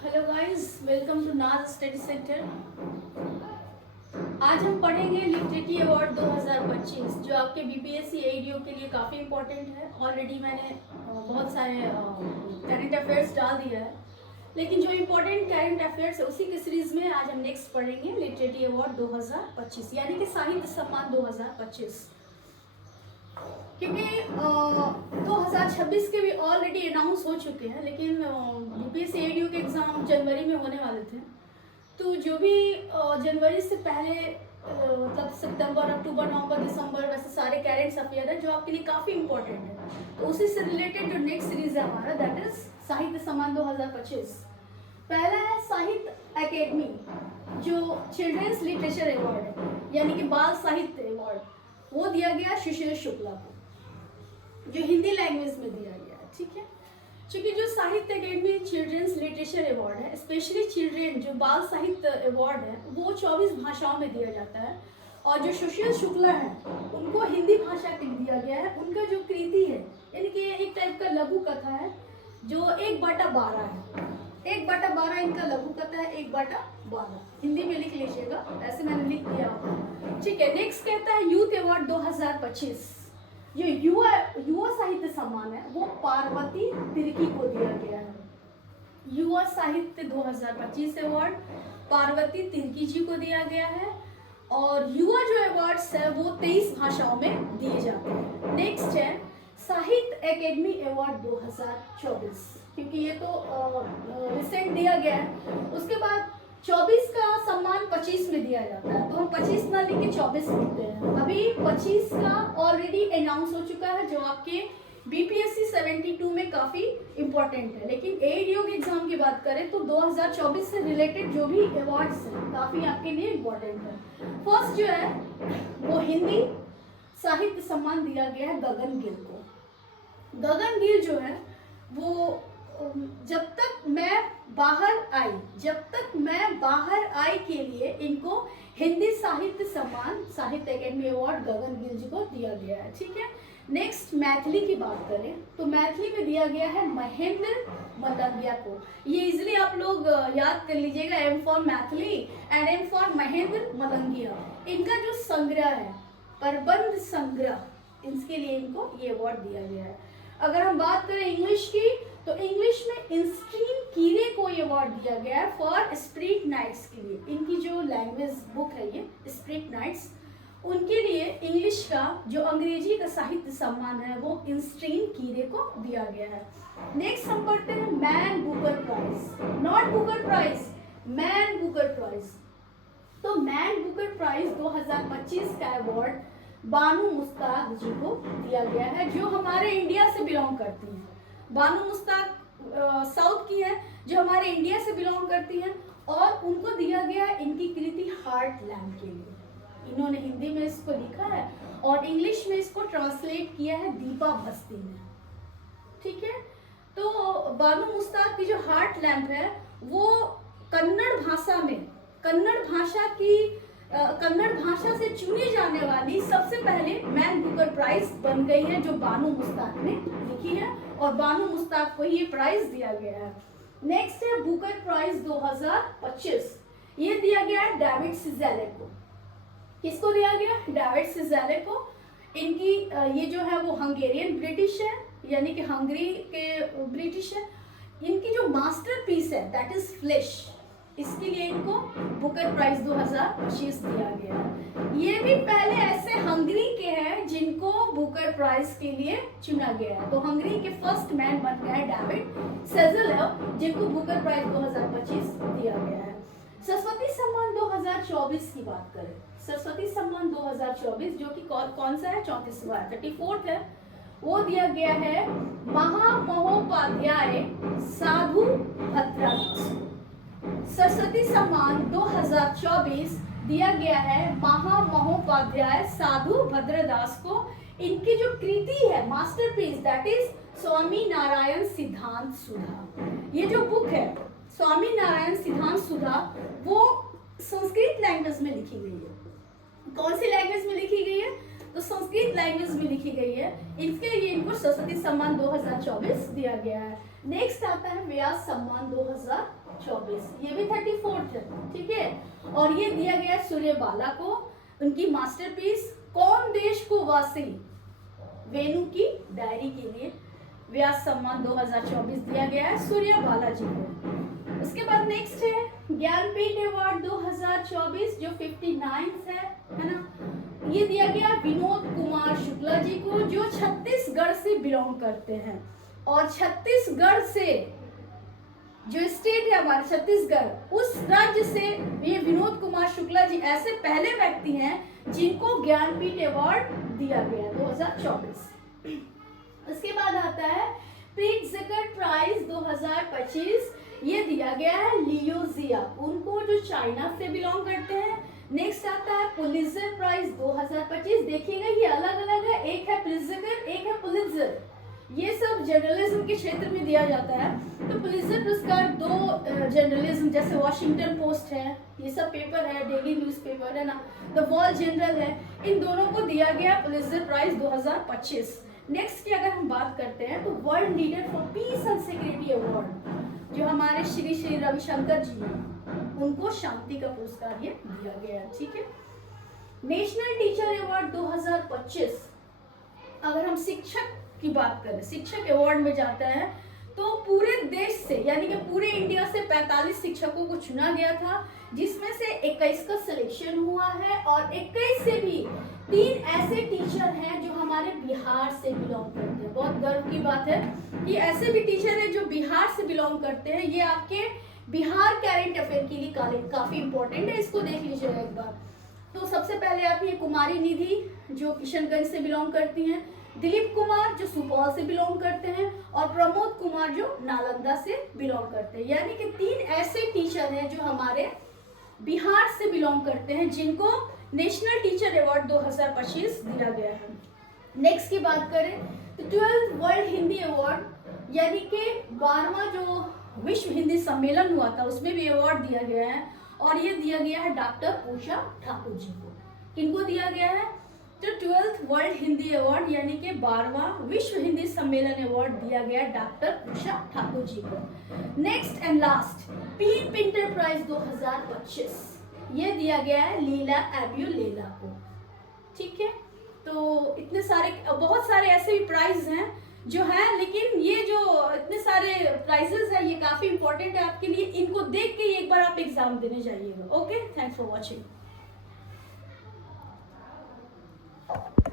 Hello guys, welcome to नाज study centre. आज हम पढ़ेंगे लिटरेटी अवार्ड 2025 जो आपके बीपीएससी एडीओ के लिए काफ़ी इम्पोर्टेंट है। ऑलरेडी मैंने बहुत सारे करंट अफेयर्स डाल दिया है, लेकिन जो इम्पोर्टेंट करंट अफेयर्स है उसी के सीरीज में आज हम नेक्स्ट पढ़ेंगे लिटरेटी अवार्ड 2025 यानी कि साहित्य सम्मान 2025। क्योंकि 2026 के भी ऑलरेडी अनाउंस हो चुके हैं, लेकिन बीपीएससी एडीओ के एग्ज़ाम जनवरी में होने वाले थे। तो जो भी जनवरी से पहले मतलब सितंबर, अक्टूबर, नवंबर, दिसंबर वैसे सारे करेंट्स अफेयर है जो आपके लिए काफ़ी इंपॉर्टेंट है। तो उसी से रिलेटेड जो नेक्स्ट सीरीज है हमारा, दैट इज साहित्य सम्मान 2025। पहला है साहित्य एकेडमी जो चिल्ड्रंस लिटरेचर अवार्ड है यानी कि बाल साहित्य अवार्ड, वो दिया गया सुशील शुक्ला को, जो हिंदी लैंग्वेज में दिया गया है। ठीक है, क्योंकि जो साहित्य अकेडमी चिल्ड्रंस लिटरेचर अवार्ड है, स्पेशली चिल्ड्रेन जो बाल साहित्य अवार्ड है, वो 24 भाषाओं में दिया जाता है। और जो सुशील शुक्ला है उनको हिंदी भाषा के लिए दिया गया है। उनका जो कृति है यानी कि एक टाइप का लघु कथा है जो 1/12 है। 1/12 इनका लघु कथा है, 1/12 हिंदी में लिख लीजिएगा, ऐसे मैंने लिख दिया आपको। ठीक है, नेक्स्ट कहता है यूथ अवार्ड 2025। जो युवा युवा साहित्य सम्मान है वो पार्वती तिर्की को दिया गया है। युवा साहित्य 2025 अवार्ड पार्वती तिर्की जी को दिया गया है। और युवा जो अवार्ड्स है वो 23 भाषाओं में दिए जाते हैं। नेक्स्ट है साहित्य एकेडमी अवार्ड 2024, क्योंकि ये तो रिसेंट दिया गया है। उसके बाद 24 का सम्मान 25 में दिया जाता है, तो हम 25 ना लिख के 24 लिखते हैं। अभी 25 का ऑलरेडी अनाउंस हो चुका है जो आपके बीपीएससी 72 में काफ़ी इंपॉर्टेंट है। लेकिन एडीओ के एग्जाम की बात करें तो 2024 से रिलेटेड जो भी अवार्ड्स हैं काफ़ी आपके लिए इम्पोर्टेंट है। फर्स्ट जो है वो हिंदी साहित्य सम्मान दिया गया है गगन गिल को। गगन गिल जो है वो जब तक मैं बाहर आई के लिए इनको हिंदी साहित्य सम्मान साहित्य एकेडमी अवार्ड गगन गिल जी को दिया गया है। ठीक है, नेक्स्ट मैथिली की बात करें तो मैथिली में दिया गया है महेंद्र मलंगिया को। ये इजिली आप लोग याद कर लीजिएगा, M for Maithili and M for Mahendra Malangiya. इनका जो संग्रह है प्रबंध संग्रह, इसके लिए इनको ये अवार्ड दिया गया है। अगर हम बात करें इंग्लिश की तो इंग्लिश में इंस्ट्रीन कीरे को ये अवार्ड दिया गया है फॉर स्प्रिट नाइट्स के लिए। इनकी जो लैंग्वेज बुक है ये स्प्रिट नाइट्स, उनके लिए इंग्लिश का जो अंग्रेजी का साहित्य सम्मान है वो इंस्ट्रीन कीरे को दिया गया है। नेक्स्ट हम पढ़ते हैं Man Booker Prize, not Booker Prize, Man Booker Prize. तो मैन बुकर प्राइज 2025 का अवार्ड बानू मुश्ताक जी को दिया गया है जो हमारे इंडिया से बिलोंग करती हैं। बानू मुश्ताक साउथ की है जो हमारे इंडिया से बिलोंग करती हैं, और उनको दिया गया है इनकी कृति हार्ट लैम्प के लिए। इन्होंने हिंदी में इसको लिखा है और इंग्लिश में इसको ट्रांसलेट किया है दीपा भस्ती ने। ठीक है, तो बानू मुश्ताक की जो हार्ट लैम्प है वो कन्नड़ भाषा से चुनी जाने वाली सबसे पहले मैन बुकर प्राइज बन गई है जो बानू मुश्ताक ने लिखी है, और बानू मुश्ताक को ये प्राइज दिया गया है। नेक्स्ट है बुकर प्राइज 2025, ये दिया गया है डेविड सिजेले को। किसको दिया गया? डेविड सिजेले को। इनकी ये जो है वो हंगेरियन ब्रिटिश है, यानी कि हंगरी के ब्रिटिश है। इनकी जो मास्टरपीस है दैट इज फ्लेश, इसके लिए इनको बुकर प्राइज 2025 दिया गया है। ये भी पहले ऐसे हंगरी के हैं जिनको बुकर प्राइज के लिए चुना गया है। तो हंगरी के फर्स्ट मैन बन गया है डेविड सेजेलेव, जिनको बुकर प्राइज 2025 दिया गया है। सरस्वती सम्मान 2024 की बात करें, सरस्वती सम्मान 2024 जो कि कौन सा है, 34वां 34th है, वो दिया गया है महामहोपाध्याय साधु भद्रदास। सरस्वती सम्मान 2024 दिया गया है महामहोपाध्याय साधु भद्रदास को। इनकी जो कृति है masterpiece that is Swami Narayan सिद्धांत सुधा। ये जो बुक है स्वामी नारायण सिद्धांत सुधा वो संस्कृत लैंग्वेज में लिखी गई है। कौन सी लैंग्वेज में लिखी गई है? तो संस्कृत लैंग्वेज में लिखी गई है। इसके लिए इनको सरस्वती सम्मान 2024 दिया गया है। नेक्स्ट आता है व्यास सम्मान 2025। 2024, ये भी 34th है, ठीक है। और ये दिया गया है सूर्यबाला को, उनकी मास्टरपीस कौन देश को वासी, वेणु की डायरी के लिए व्यास सम्मान 2024 दिया गया है सूर्यबाला जी को। उसके बाद नेक्स्ट है ज्ञानपीठ अवार्ड 2024 जो 59th है ना, ये दिया गया विनोद कुमार शुक्ला जी को जो छत्तीसगढ़ से बिलोंग करते हैं। और छत्तीसगढ़ से जो स्टेट है हमारा छत्तीसगढ़, उस राज्य से ये विनोद कुमार शुक्ला जी ऐसे पहले व्यक्ति हैं जिनको ज्ञानपीठ अवार्ड दिया गया 2024। उसके बाद आता है प्रिट्जकर प्राइज 2025, ये दिया गया है लियो जिया, उनको जो चाइना से बिलोंग करते हैं। नेक्स्ट आता है पुलित्जर प्राइज 2025, देखिएगा ये अलग अलग है, एक है प्रिट्जकर एक है पुलित्जर, ये सब जर्नलिज्म के क्षेत्र में दिया जाता है। तो पुलित्जर पुरस्कार दो जर्नलिज्म जैसे वॉशिंगटन पोस्ट है, ये सब पेपर है, डेली न्यूज़पेपर है ना, द वॉल जनरल है, इन दोनों को दिया गया पुलित्जर प्राइज 2025। नेक्स्ट की अगर हम बात करते हैं तो world leader for piece and security award जो हमारे श्री श्री रविशंकर जी हैं, उनको शांति का पुरस्कार ये दिया गया है, ठीक है। नेशनल टीचर अवार्ड 2025, अगर हम शिक्षक की बात करें, शिक्षक अवार्ड में जाता है तो पूरे देश से यानी कि पूरे इंडिया से 45 शिक्षकों को चुना गया था, जिसमें से 21 का सिलेक्शन हुआ है और 21 से भी 3 ऐसे टीचर हैं जो हमारे बिहार से बिलोंग करते हैं। बहुत गर्व की बात है कि ऐसे भी टीचर हैं जो बिहार से बिलोंग करते हैं। ये आपके बिहार करंट अफेयर के लिए काफी इंपॉर्टेंट है, इसको देख लीजिएगा एक बार। तो सबसे पहले आती है कुमारी निधि जो किशनगंज से बिलोंग करती हैं, दिलीप कुमार जो सुपौल से बिलोंग करते हैं और प्रमोद कुमार जो नालंदा से बिलोंग करते हैं। यानी कि 3 ऐसे टीचर हैं जो हमारे बिहार से बिलोंग करते हैं जिनको नेशनल टीचर अवार्ड 2025 दिया गया है। नेक्स्ट की बात करें तो 12th वर्ल्ड हिंदी अवार्ड यानी कि 12वां जो विश्व हिंदी सम्मेलन हुआ था उसमें भी अवार्ड दिया गया है और ये दिया गया है डॉक्टर उषा ठाकुर जी को। किनको दिया गया है? जो 12th वर्ल्ड हिंदी अवार्ड यानी कि 12वां विश्व हिंदी सम्मेलन अवार्ड दिया गया डॉक्टर उषा ठाकुर जी को। Next and last P Pinter Prize 2025 ये दिया गया है लीला एब्यूलेला को, ठीक है। तो इतने सारे बहुत सारे ऐसे भी प्राइज हैं जो है, लेकिन ये जो इतने सारे प्राइजेस हैं ये काफी इंपॉर्टेंट है आपके लिए, इनको देख के एक बार आप एग्जाम देने जाइएगा। Okay, thanks for watching.